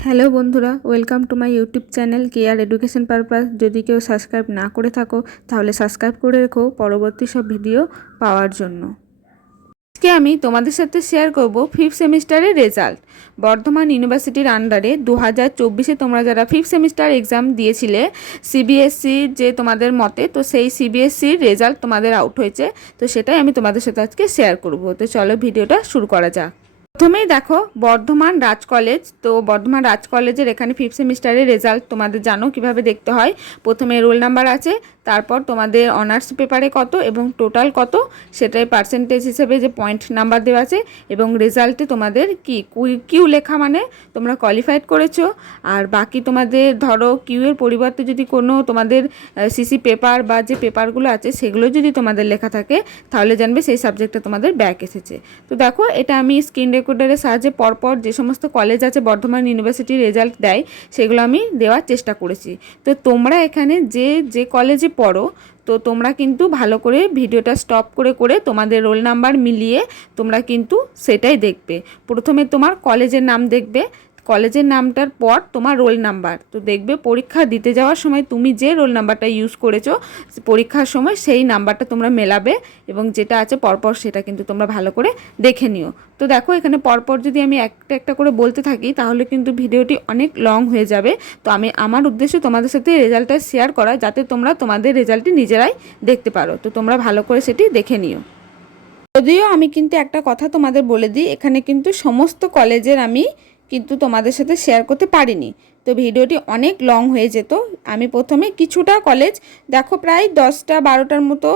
Hello বন্ধুরা, welcome to my YouTube channel care education purpose. যদি কেউ সাবস্ক্রাইব না করে থাকো তাহলে সাবস্ক্রাইব করে রেখো পরবর্তী সব ভিডিও পাওয়ার জন্য। আজকে আমি তোমাদের সাথে শেয়ার করব ফিফথ সেমিস্টারের রেজাল্ট। বর্ধমান ইউনিভার্সিটির আন্ডারে 2024-এ তোমরা যারা ফিফথ সেমিস্টার এক্সাম দিয়েছিলে সিবিএসসির যে তোমাদের মতে, তো সেই সিবিএসসির রেজাল্ট তোমাদের আউট হয়েছে, তো সেটাই আমি তোমাদের সাথে আজকে শেয়ার করব। তো চলো ভিডিওটা শুরু করা যাক। প্রথমেই দেখো বর্ধমান রাজ কলেজ। তো বর্ধমান রাজ কলেজের এখানে ফিফথ সেমিস্টারের রেজাল্ট তোমাদের জানো কিভাবে দেখতে হয়। প্রথমে রোল নাম্বার আছে, তারপর তোমাদের অনার্স পেপারে কত এবং টোটাল কত সেটাই পার্সেন্টেজ হিসেবে যে পয়েন্ট নাম্বার দেওয়া আছে, এবং রেজাল্টে তোমাদের কিউ লেখা মানে তোমরা কোয়ালিফাইড করেছো। আর বাকি তোমাদের ধরো কিউ এর পরিবর্তে যদি কোনো তোমাদের সিসি পেপার বা যে পেপারগুলো আছে সেগুলো যদি তোমাদের লেখা থাকে তাহলে জানবে সেই সাবজেক্টে তোমাদের ব্যাক এসেছে। তো দেখো এটা আমি স্ক্রিন রেকর্ডারের সাহায্যে পরপর যে সমস্ত কলেজ আছে বর্ধমান ইউনিভার্সিটির রেজাল্ট দেয় সেগুলো আমি দেওয়ার চেষ্টা করেছি। তো তোমরা এখানে যে কলেজে পড়ো, তো তোমরা কিন্তু ভালো করে ভিডিওটা স্টপ করে করে তোমাদের রোল নাম্বার মিলিয়ে তোমরা কিন্তু সেটাই দেখবে। প্রথমে তোমার কলেজের নাম দেখবে, কলেজের নামটার পর তোমার রোল নাম্বার। তো দেখবে পরীক্ষা দিতে যাওয়ার সময় তুমি যে রোল নাম্বারটা ইউজ করেছো পরীক্ষার সময় সেই নাম্বারটা তোমরা মেলাবে, এবং যেটা আছে পরপর সেটা কিন্তু তোমরা ভালো করে দেখে নিও। তো দেখো এখানে পরপর যদি আমি একটা একটা করে বলতে থাকি তাহলে কিন্তু ভিডিওটি অনেক লং হয়ে যাবে। তো আমার উদ্দেশ্য তোমাদের সাথে রেজাল্টটা শেয়ার করা, যাতে তোমরা তোমাদের রেজাল্টটি নিজেরাই দেখতে পারো। তো তোমরা ভালো করে সেটি দেখে নিও। যদিও আমি কিন্তু একটা কথা তোমাদের বলে দিই, এখানে কিন্তু সমস্ত কলেজের আমি কিন্তু তোমাদের সাথে শেয়ার করতে পারিনি, তো ভিডিওটি অনেক লং হয়ে যেত। আমি প্রথমে কিছুটা কলেজ, দেখো প্রায় 10-12টার মতো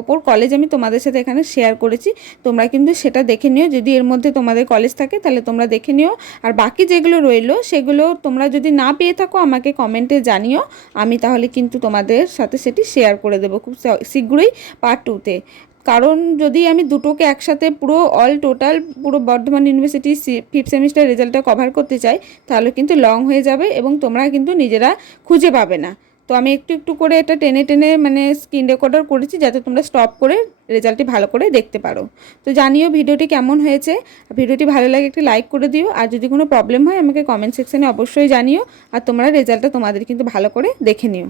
ওপর কলেজ আমি তোমাদের সাথে এখানে শেয়ার করেছি। তোমরা কিন্তু সেটা দেখে নিও, যদি এর মধ্যে তোমাদের কলেজ থাকে তাহলে তোমরা দেখে নিও। আর বাকি যেগুলো রইলো সেগুলো তোমরা যদি না পেয়ে থাকো আমাকে কমেন্টে জানিও, আমি তাহলে কিন্তু তোমাদের সাথে সেটি শেয়ার করে দেবো খুব শীঘ্রই পার্ট 2-তে। কারণ যদি আমি দুটোকে একসাথে পুরো অল টোটাল পুরো বর্ধমান ইউনিভার্সিটি ফিফথ সেমিস্টার রেজাল্টটা কভার করতে চাই তাহলে কিন্তু লং হয়ে যাবে এবং তোমরা কিন্তু নিজেরা খুঁজে পাবে না। তো আমি একটু একটু করে এটা টেনে টেনে মানে স্ক্রিন রেকর্ডার করেছি যাতে তোমরা স্টপ করে রেজাল্টটি ভালো করে দেখতে পারো। তো জানিও ভিডিওটি কেমন হয়েছে। ভিডিওটি ভালো লাগে একটি লাইক করে দিও, আর যদি কোনো প্রবলেম হয় আমাকে কমেন্ট সেকশানে অবশ্যই জানিও। আর তোমরা রেজাল্টটা তোমাদের কিন্তু ভালো করে দেখে নিও।